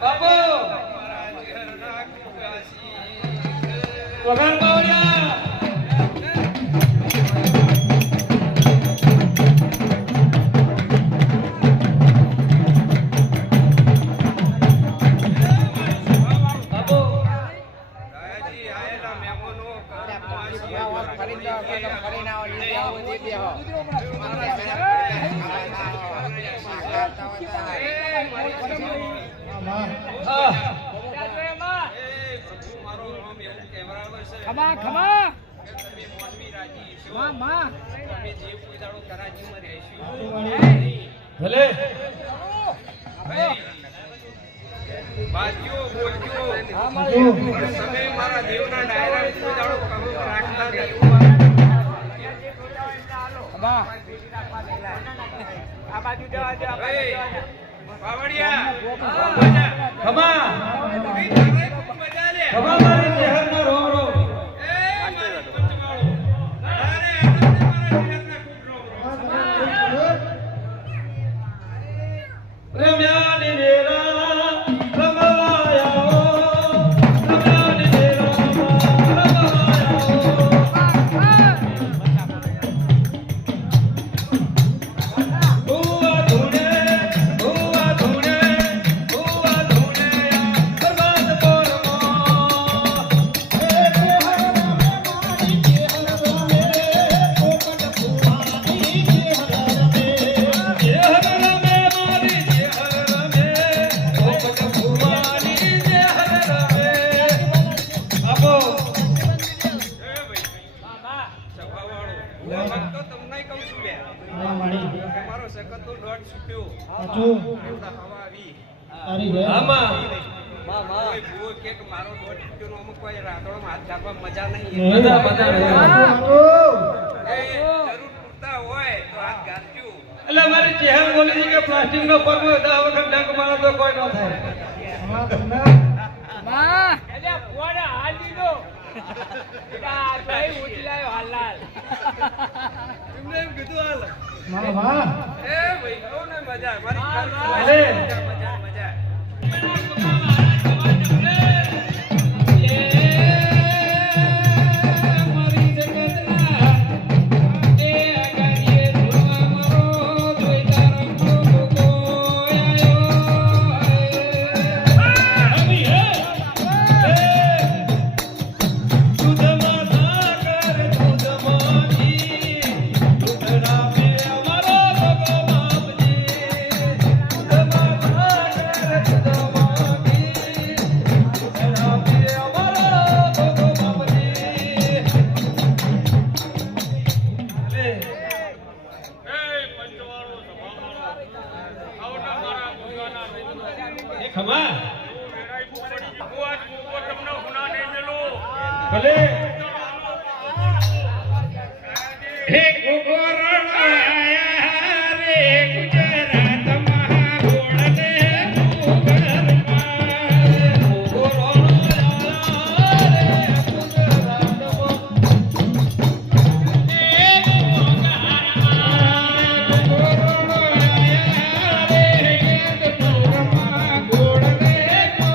બાપુ વગર પાવડિયા ખમા ખમા માં ભલે બાજ્યો બોલજો તમે મારા દેવના ડાયરા કોઈ દાડો કહો રાખતા ખમા આ બાજુ જવા દે પાવડિયા ખમા મજા લે ખમા મારી શહેરના રોમ રોમ રમ્યાની મેરા રમવાયા રમ્યાની મેરા હુઆ ધૂણે હુઆ ધૂણે હુઆ ધૂણે બરબાદ પોરમો એ મારી જેહરમે પોપટ ફુવાની જેહરમે જેહરમે મારી જેહરમે પોપટ ફુવાની જેહરમે બાપો તો તમને કહું છું લે મારો સકત તો દોઢ છૂટ્યો એવડા હવા આવી આમાં કોઈ ભૂવો કે મારો દોઢ છૂટ્યો નો અમુક કોઈ રાતોડમાં હાથ ધાપવા મજા નહીં મજા મજા એ જરૂર પૂરતા હોય તો હાથ ગાંઠ્યું એટલે મારી ચહેર બોલી છે કે પ્લાસ્ટિક નો પગ 10 વખત ડંક મારો તો કોઈ ન થાય માં એટલે ફોડા હાલ દીધો આ ભાઈ ઉઠલાયો હાલાલ એમને એમ કીધું હાલ વાહ એ ભાઈ કહો ને મજા મારી ભલે. મજા મજા ખમા ભલે હે ગોગોરણ આયા રે ગુજરાત મહાગોળને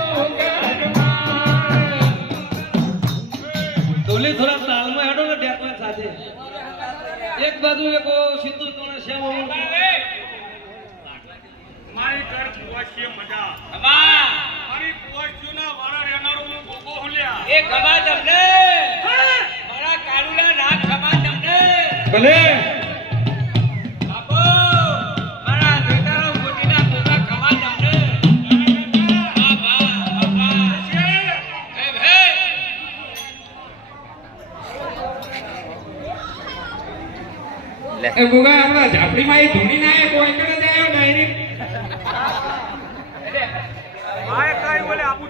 ગોગોરણ થોડા તાલમાં હેડો ને ડેકમાં સાથે એક બાજુ એક સિંદૂર કોણે શ્યામ મારી ઘર કુવાશી મજા મારી કુવાશીના વાળા રહેનારો હું ગોગો હુલ્યા એ ખમા તમને મારા કાળુલા ના ખમા તમને ભલે બાપો મારા નેતારો મોટીના ગોગા ખમા તમને એ ગોગા આપણા ઝાપડીમાં એ ધોણી ના કોઈ કરે જાય ડાયરેક્ટ આય કાઈ બોલે આપું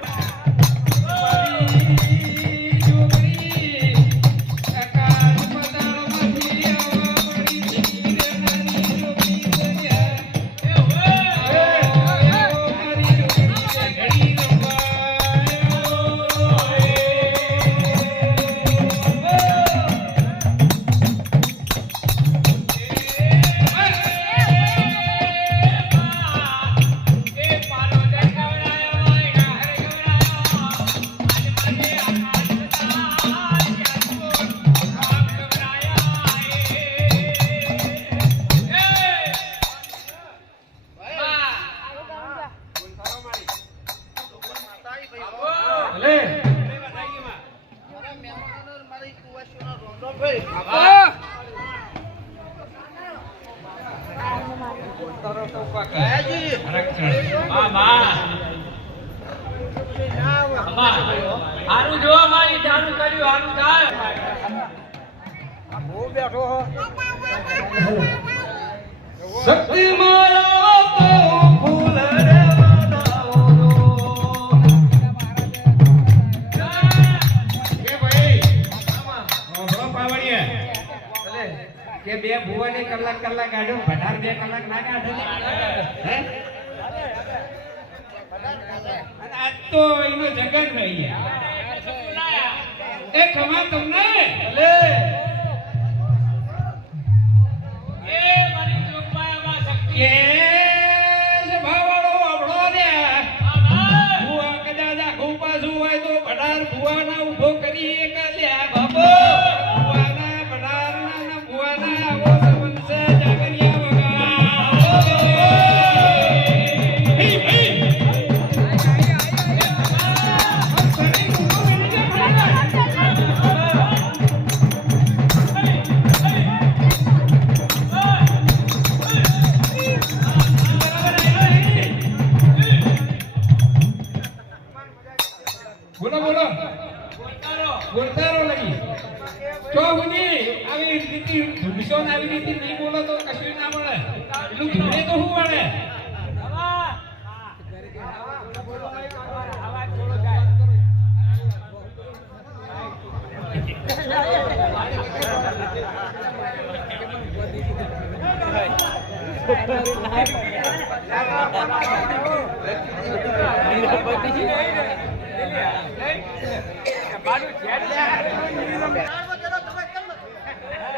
હારું જોવા મારી ચાલુ કર્યું હારું થાય શક્તિ મારા તો ફૂલ રે બનાવો કે ભાઈ ઓહો પાવડિયા કે બે ભુવાની કલાક ગાડો ભટાર 2 કલાક ના કાઢે હે અને આજ તો એનો જગત રહી ગયા એ ખમા તમને લે એ મારી જોગમાયામાં શક્તિ કે છે ભાવાળો આપણો ને આમાં ભુવા કદાચ આખું પાછું હોય તો ભટાર ભુવાના ઊભો કરી એક લ્યા બાપુ ભુવાના ભટારના ને ભુવાના આવો સંબંધ છે જાગરિયા બોલો બોલો બોલતા રહો લગી જો હુની આવી રીતિ ધૂમસો ને આવી રીતિ નહીં બોલો તો કશું ના મળે એટલું ધૂમે તો શું મળે આવાજ થોડો જાય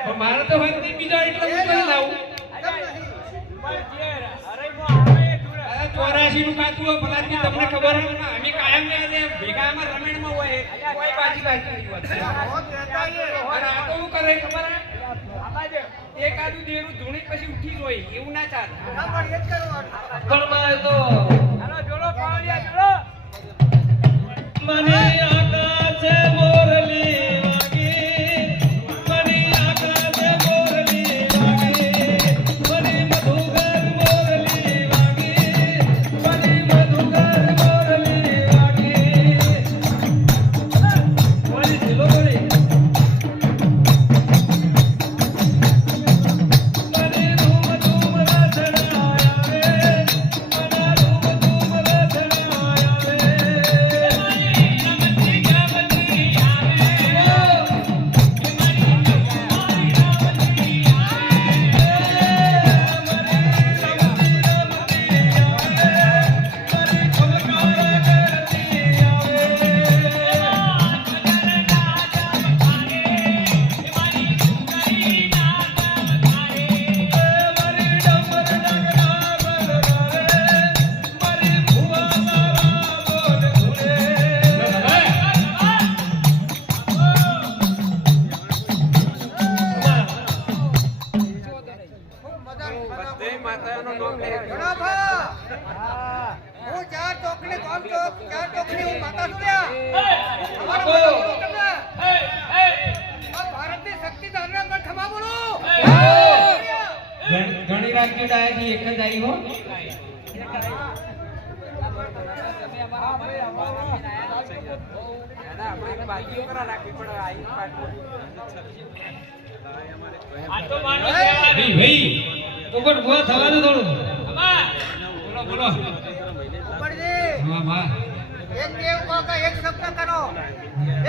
પણ મારે તો વાત નહીં બીજા એટલે હું કરી લાવું આ 84 નું કાતું હોય ભલાથી તમને ખબર હે ને અમે કાયમ ને ભેગામાં રમેણમાં હોય કોઈ બાજી અને આ તો શું કરે ખબર હે એક આદુ દેરું ધૂણી પછી ઉઠી જ હોય એવું ના ચાલે પણ મારે તો હાલો જોડો પાવડિયા જોડો મને આકાશે મોરલી વાગી મને આકાશે મોરલી વાગી મને મધુગર મોરલી વાગી મને મધુગર મોરલી વાગી બોલી દિલો બોલી મને ધૂમ ધૂમ રચના આવે મને ધૂમ ધૂમ રચના આવે ઘણી રાખી ડાયથી એક જ આવી હો આ તો માનો ભાઈ ભાઈ પોપટ ભૂવા થવાનું થોડું બોલો બોલો વાહ એક દેવ કહો કે એક શબ્દ કરો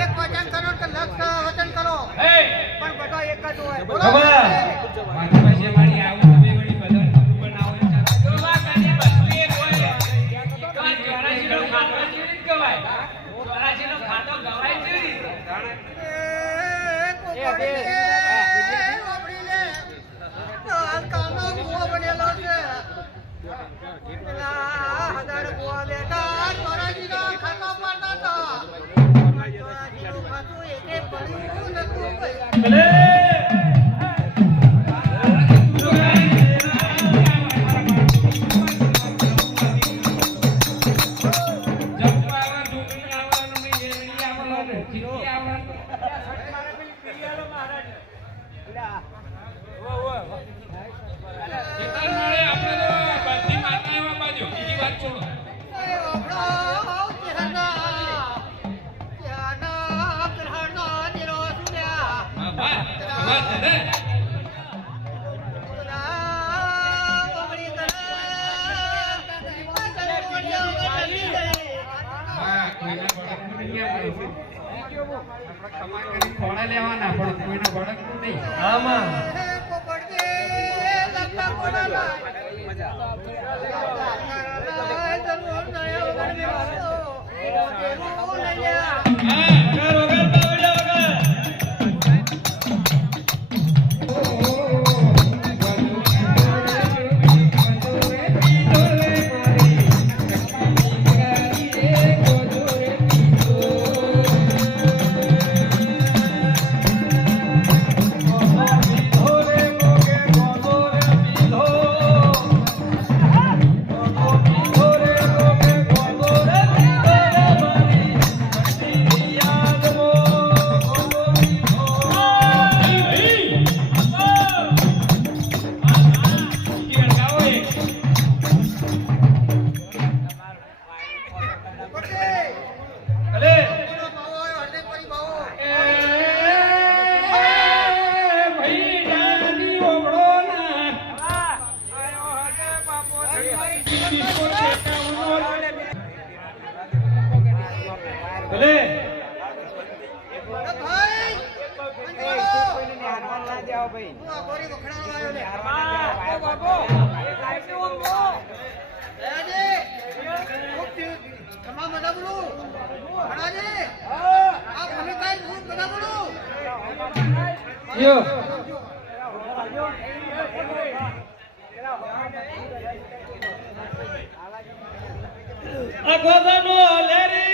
એક વચન કરો કે લક્ષ વચન કરો હે પણ બધા એક જ હોય બોલો ખબર. મારી પાસે મારી આવું તમે વળી બધા બનાવો એ ચાલે. જોવા કને બધું એક હોય કાં ચોરાશીનો ખાતો જેવી રીત ગવાય ચોરાશીનો ખાતો ગવાય જેવી રીત જમવા ઢોકળી આવવાનું નહીં વેરણી આવવાનું ચીકી આવવાનું ચિકન મળે આપણે તો ખમા કરી ખોળા લેવાના પણ કોઈને ભડકતું નહીં. હા માં હે પોપડજે લગતા કોલાલા જરૂર નયો ગણવી વાળો જરૂર લઈયા વગર વગર બાવળિયા વગર પોપડજે ભલે બોલો બાવો હરદે પરી બાવો ભાઈ જાની ઓગળો ના ભલે અરે ભાઈ અંજવાળો હું આ ગોરી વખણાનો આવ્યો લે દયાજી ખૂબ તમામ મજા બોલું ભણાજી આ મને કાઈ ખૂબ મજા બોલું યો આ ગોદાનો લેરી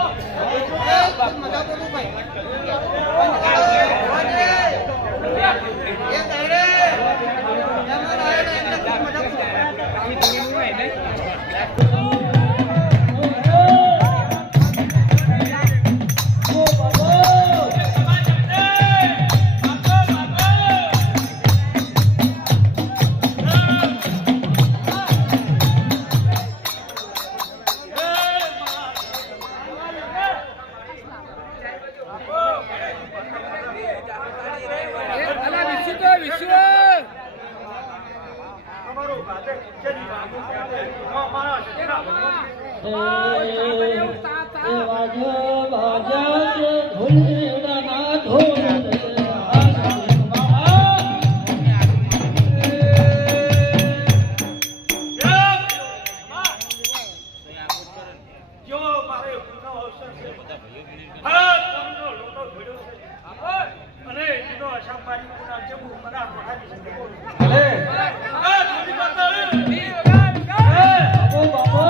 ખૂબ મજા બોલું ભાઈ એ તારે એમાં આવ્યો ને એમને ખૂબ મજા બોલું જો મારે પૂરો અવસર છે ભારત તમનો લોટો ભીડ્યો છે અને એનો અસામારી ગુના જેવું મના કોઠાની સંગે બોલું ભલે આ જુદી બતાવે બાપો બાપો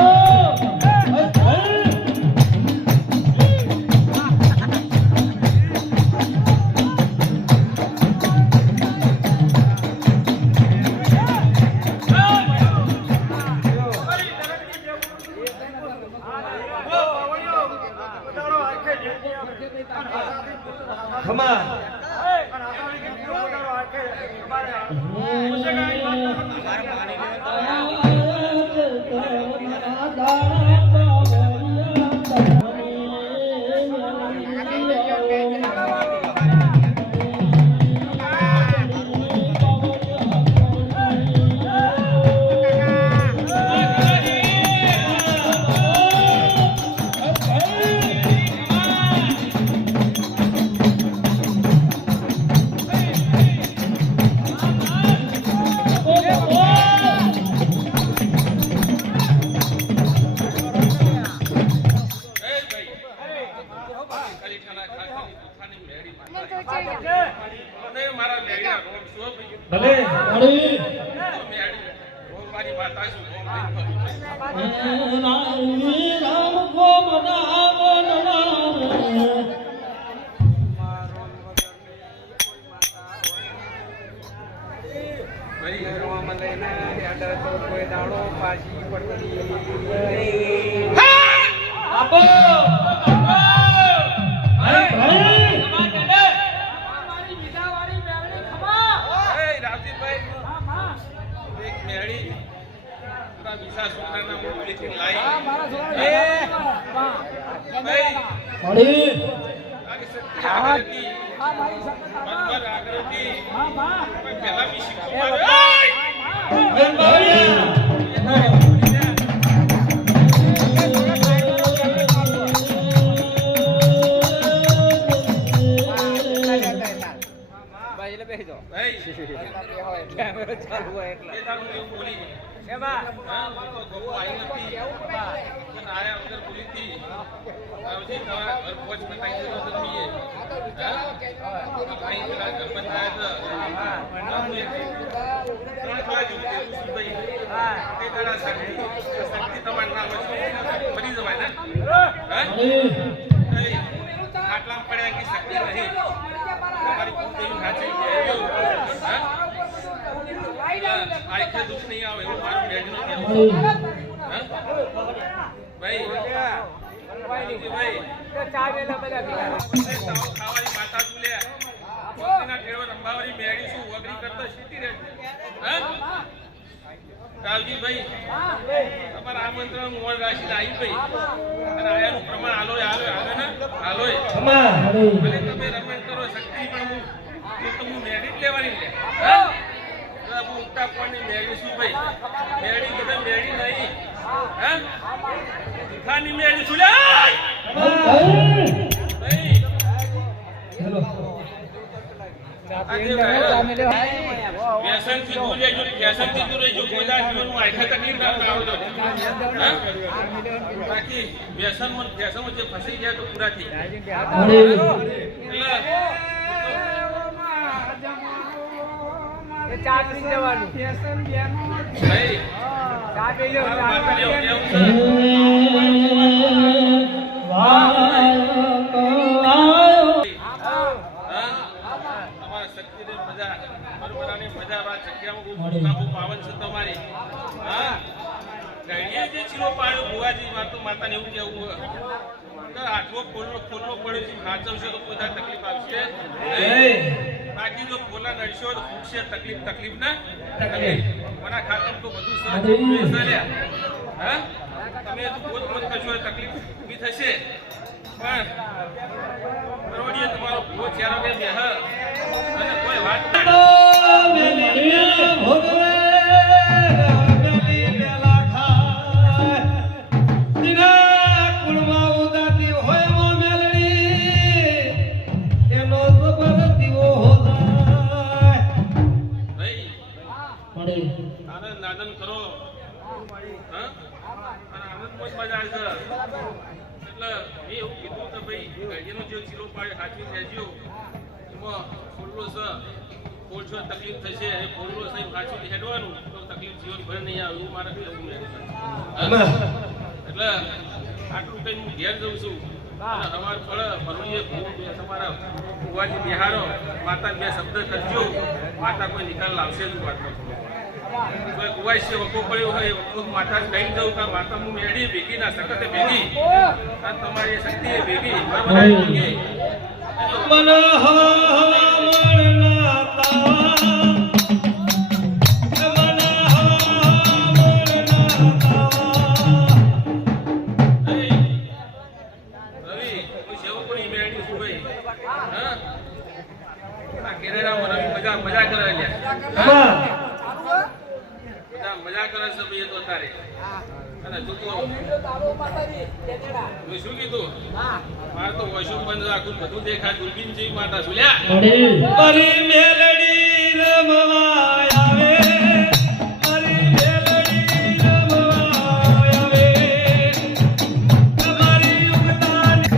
ખમા ભલે હા આપો અરે ભાઈ ખમા તને મારી વિદાવાળી મેળવી ખમા એ રાવજીભાઈ હા માં એક મેળી પૂરા વિસા છોકરાના મોકલીથી લાઈ મારા છોકરા એ માં ભાઈ મળી આની શક્તિ આગળ હતી હા મારી સકતા બરાબર આગળ હતી હા માં કોઈ પહેલા બી શીખો એ મારે. હા બેન બાવળિયા ભાઈ કેમેરો ચાલુ હોય એટલે એ તારું એવું બોલી એમાં હા તો બહુ આવી નથી પણ આયા વગર બોલી હતી આવજી તમારા ઘર પહોંચ બતાવી દેલો તો બીએ અહીં પેલા ગણપત આયા શક્તિ તમારે ના હોય ફરી જવાય ને આટલા પડ્યા કે શક્તિ નહીં તમારી પોતાની હાચી આખે દુઃખ નહીં આવે એવું મારું બેનનું કહેવું ભાઈ ભાઈ તો ચા વેલા બધા પીલા ખાવાની માતા તુલ્યા પોતાના ટેળો રંબાવાળી મેળી શું વગડી કરતો સીટી રહે કાલજીભાઈ તમારા આમંત્રણ મોડ રાખીને આવી ભાઈ અને આયાનું પ્રમાણ હાલોય ને હાલોય ખમા ભલે તમે રમણ કરો શક્તિ પણ હું મેળી જ લેવાની લે હા ઉગતા કોની મેળી શું ભાઈ મેળી બધા મેળી નહીં હા ખાની મેળી શું લે ભાઈ હેલો વ્યસનથી દૂર રહેજો વ્યસનથી દૂર રહેજો કોઈના જીવનમાં આખા તકલીફ ના આવજો બાકી વ્યસનમાં જે ફસાઈ જાય તો પૂરા થઈ જાય એ ચા પી જવાનું ભાઈ ચા પી લો મારું ચા કેવું પી છે તમારા શક્તિને મજા પરવરાની મજા આ જગ્યામાં બહુ પાવન છે તમારી હા ગાડીએ જે ચીરો પાડ્યો ભુવાજી માતાને એવું કેવું આઠમો ફોલનો પડ્યો છે ખાચવશો તો કોઈ તકલીફ આવશે બાકી જો ફોલા નડશો તો ફૂટશે તકલીફ ના તકલીફ મના ખાતર તો બધું સરસ હા તમે તો પોત કરશો તકલીફ ઊભી થશે પણ બરોડીએ તમારો ભૂવો ચહેરો કે બેહ અને કોઈ વાત ભોગવે મેલા ખાય દિના કુળમાં ઉદાતી હોય મો મેલડી એનો જબર દીવો હોદાય ભાઈ મળી આનંદ આનંદ કરો હા અને આનંદમાં જ મજા આવશે એટલે મેં એવું કીધું કે ભાઈ ગાડીનો જે ચીલો પાડે હાચવી લેજો એમાં ફોડલો છે ફોડશો તકલીફ થશે એ ફોડલો છે હાચવી હેડવાનું તો તકલીફ જીવનભર નહીં આવે એવું મારે એવું એટલે આટલું કઈ હું ઘેર જઉં છું અને અમારું ફળ ભરણીએ તમારા ભુવાજી બિહારો માતા બે શબ્દ કરજો માતા કોઈ નિકાલ લાવશે જ વાત કોઈ કુવાઈ છે વખો પડ્યો હોય વખો માતા જ કહી દઉં કે માતા હું મેળી ભેગી ના સખતે ભેગી અને તમારી શક્તિ એ ભેગી બરાબર ભેગી મન હમણના તાવા મન હમણના તાવા રવિ હું સેવકોની મેળી છું ભાઈ હા આ કેરેડામાં રવિ મજા કરે લ્યા ખમા મજા કરે છે ભાઈ એ તો તારે અને તું તો મેં શું કીધું મારે તો વોશરૂમ બંધ રાખું બધું દેખાય દુર્બીન જેવી માતા છું લ્યા મારી મેલડી રમવા આવે મારી મેલડી રમવા આવે તમારી ઉગતાની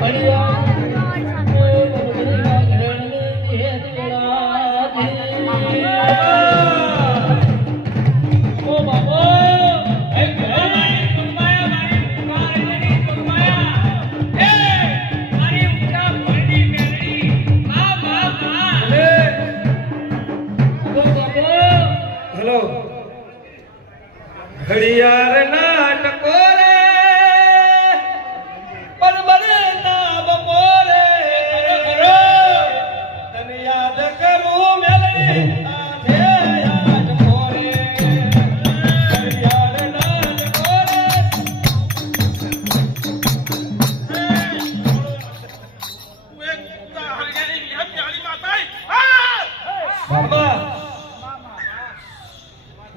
ભણ્યા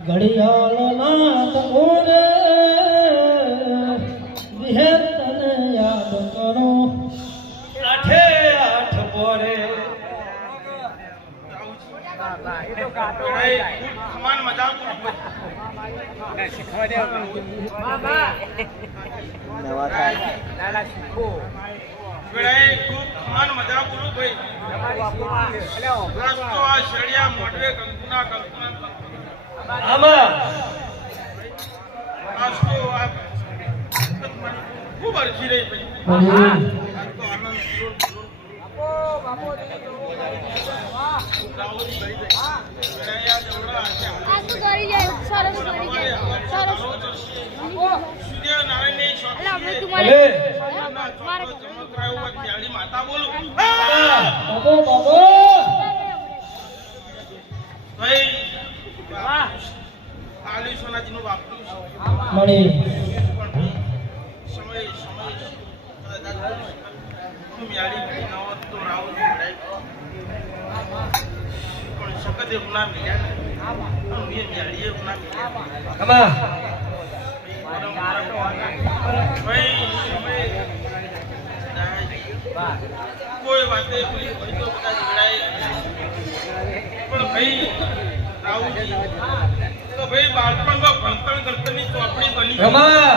ઘડિયાળના તમોરે વિહે તને યાદ કરો આઠે આઠ બોરે ખમાન મજા ખૂબ ખમાન મજા બોલું ભાઈ રસ્તો આ શેડિયા મોઢવે કંકુના આમાં રસ્તો આ ખૂબ અરખી રહી ભાઈ તો આનંદ માતા બોલું બાબો બાબો ભાઈ આલી સોનાજી નું બાપુ મળી સમય મિયાળી નવો તો રાવ પણ શકતે ગુના મિયા મિયાળી ગુના મિયા ખમા ભાઈ કોઈ વાતે કોઈ તો બધા ઝઘડાય પણ ભાઈ રાવજી તો ભાઈ બાળપણમાં ભણતણ કરતની ચોપડી બની ખમા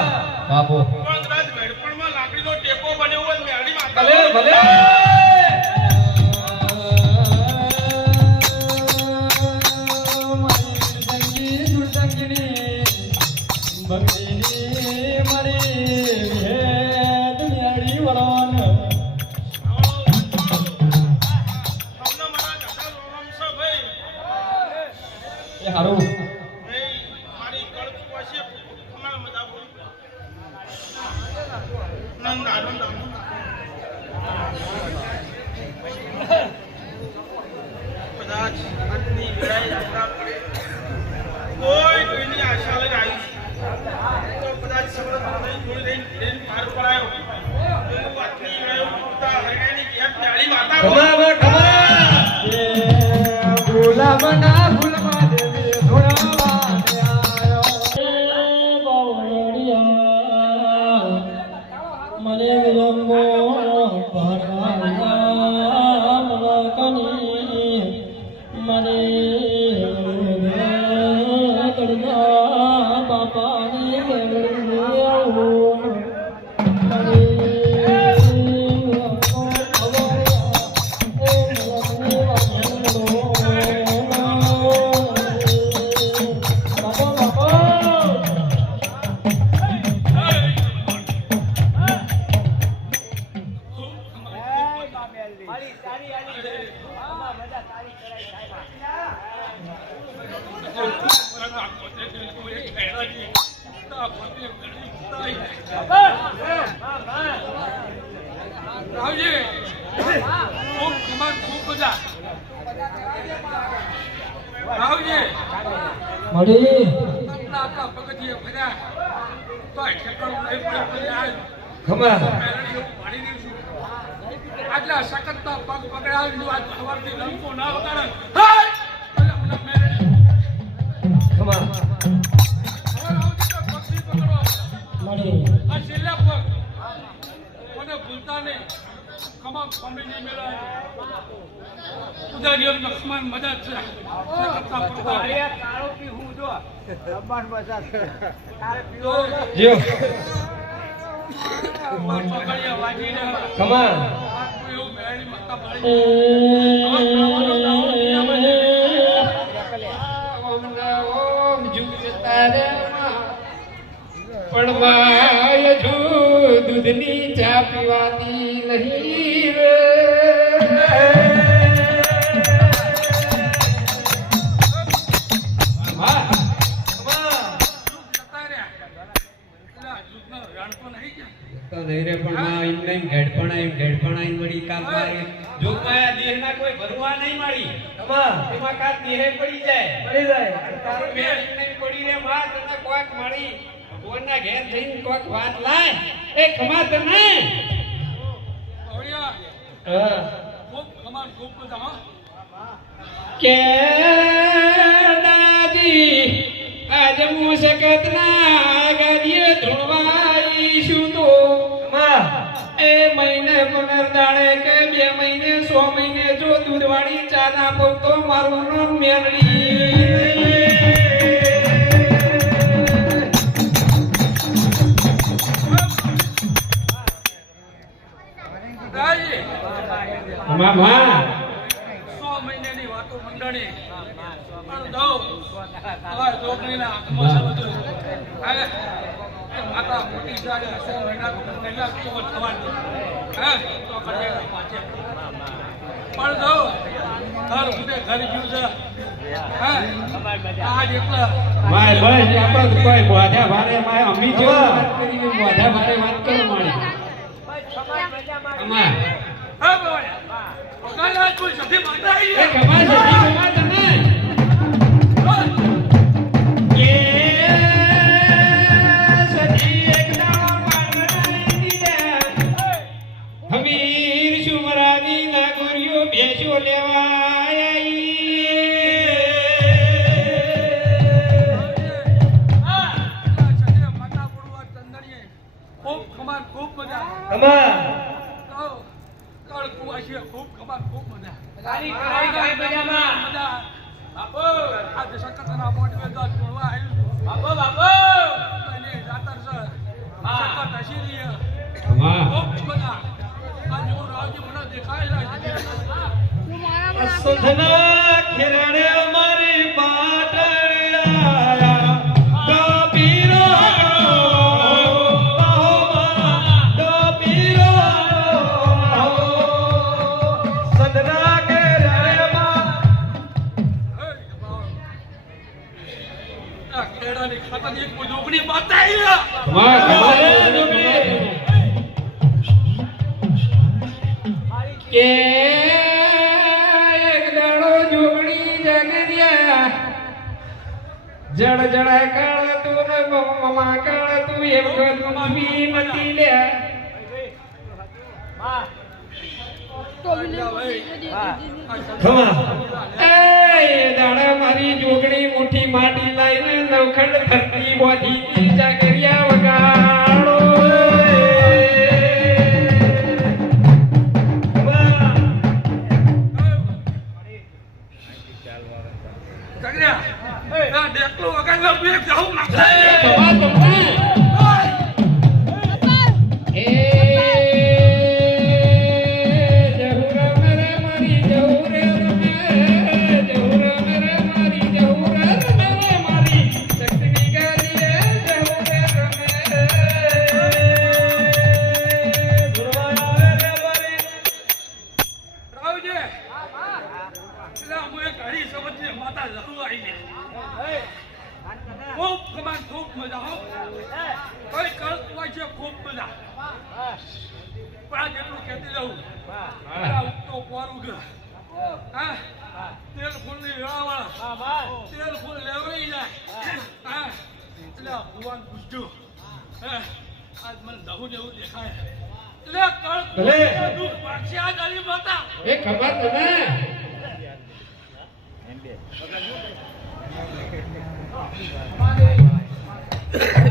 બાબો પણ કદાચ મેળપણમાં લાકડીનો ટેકો બન્યો હોય મેળી માતા ભલે ભલે હારું મારી કળપ પાસે તમારા મજા બોલ નંદ આનંદ કદાચ આજની વેળાએ યાત્રા પડે કોઈ કોઈની આશા લઈને આવી તો કદાચ સબળ જોડી લઈને પાર પડાયો તો આજની વેળાએ ઉઠતા હરગાઈની ઘેર ડાળી માતા ખમા ભૂલા મના ભૂલમાં દેવી ધોળાવા મને વિલંબો ભરવાની મને બાપાની રાવજી ખૂબ ખમાન ખૂબ બધા રાવજી મળી આપણા પગથિયે ફર્યા તો ઠેકાણું નહીં પડે ખમા પાડી દઈશું આટલા સખતના પગ પકડાવી આજ સવારથી લંકો ના ઉતારે ખમા મળી આ છેલ્લા પગ મને ભૂલતા નહીં ખમા ફામીની મેળા ઉદારીઓ લક્ષ્મણ મદદ છે સખતના પડતા કાળો પી હું જો રમવાન બસા તારે પીવો જીઓ પકડ્યા વાજીને ખમા એવું મેળી માતા પડવાય જો દૂધની ચા પીવાતી નહીં રે કોઈ ભરવા નહીં મારી ખમા એમાં કાં દેહે પડી જાય મળી જાય તારો મેળ નહીં પડી રે માં તને કોક મળી ભગવાનના ઘેર જઈને કોક વાત લાય એ ખમા તને હા ખૂબ ખમા ખૂબ બધા કે દાદી મુસકતના ગાદીએ ધૂણવાઈશું તો એ મહિને પુનર્દાળે કે 2 મહિને 100 મહિને જો દૂધવાળી ચા ના આપો તો મારું નામ મેલડી. રાજી, મામા 100 મહિનાની વાતો મંડળી પણ દઉં તમારા છોકરીના હાથમાં છે બધું. હવે એ માતા મોટી જાગે 100 મહિના મહિના કેવો થવાની હે તો કરેલા પાછે પણ દઉં ઘર ઉડે ઘર ગયું છે હે આજ એટલા માય બસ આપણે તો કોઈ બોધા ભારે માય અમી જો વાત કરી બોધા ભારે વાત કરો મારી અમા હે બાબા કાલા કોઈ સધી માતા આવી એ કમા જતી કમા તમે કે સજી એક દાડો પાડવાની દીધા હમીર સુમરાની ના ગુરિયો ભેંસો લેવા આવી માતા પુરવા ચંદણીએ ખૂબ ખમાન ખૂબ મજા અમા કળ કુવાશીએ ખૂબ ખમાન ખૂબ મજા ખાલી ખાઈ જાય મજામાં. મજા બાપો આજે સકતના મોઢે ગાત પુરવા આવ્યું બાપો બાપો એની જાતર છે સકત હસીરી અમા ખૂબ મજા આજે હું રાવજી મને દેખાય જાય છે સુધના ખીરણે અમારી પાટણ આયા ગોપીરો ગોપીરો સદના કેરળમાં આ કેળાની ખાતાની એક જોગણી માતા આવી અમા કે એક દાડો જોગણી જગરિયા જડ જડા કાળ તું ને મમા કાળ તું એમ કરું મી મતી લે ખમા એ દાડા મારી જોગણી મુઠ્ઠી માટી લાઈને નવખંડ ધરતી બોધી જગરિયા વગાડો જગડ્યા આ ડેકલો વગાડવા બે જાઉં નાખે કમા કમા એ જહુરા મેરે મારી જહુરે રમે જહુરા મેરે મારી જહુરા રમે મારી શક્તિની ગાલીએ જહુરે રમે રાવજી એટલે હું એક હરી સમજે માતા જરૂર આવી ગયા ખૂબ કમાન ખૂબ મજા હો કોઈ કરતું હોય છે ખૂબ મજા પણ આ જેટલું કહેતી રહું આ ઉગતો પોર ઉગે હા તેલ ફૂલની વેળાવાળા તેલ ફૂલ લેવરાઈ જાય હા એટલે ભગવાન પૂછજો આજ મને દહું જેવું દેખાય એટલે ભલે. કળ દુઃખ પાછી આ ગરીબ માતા એ ખબર તમે અમારે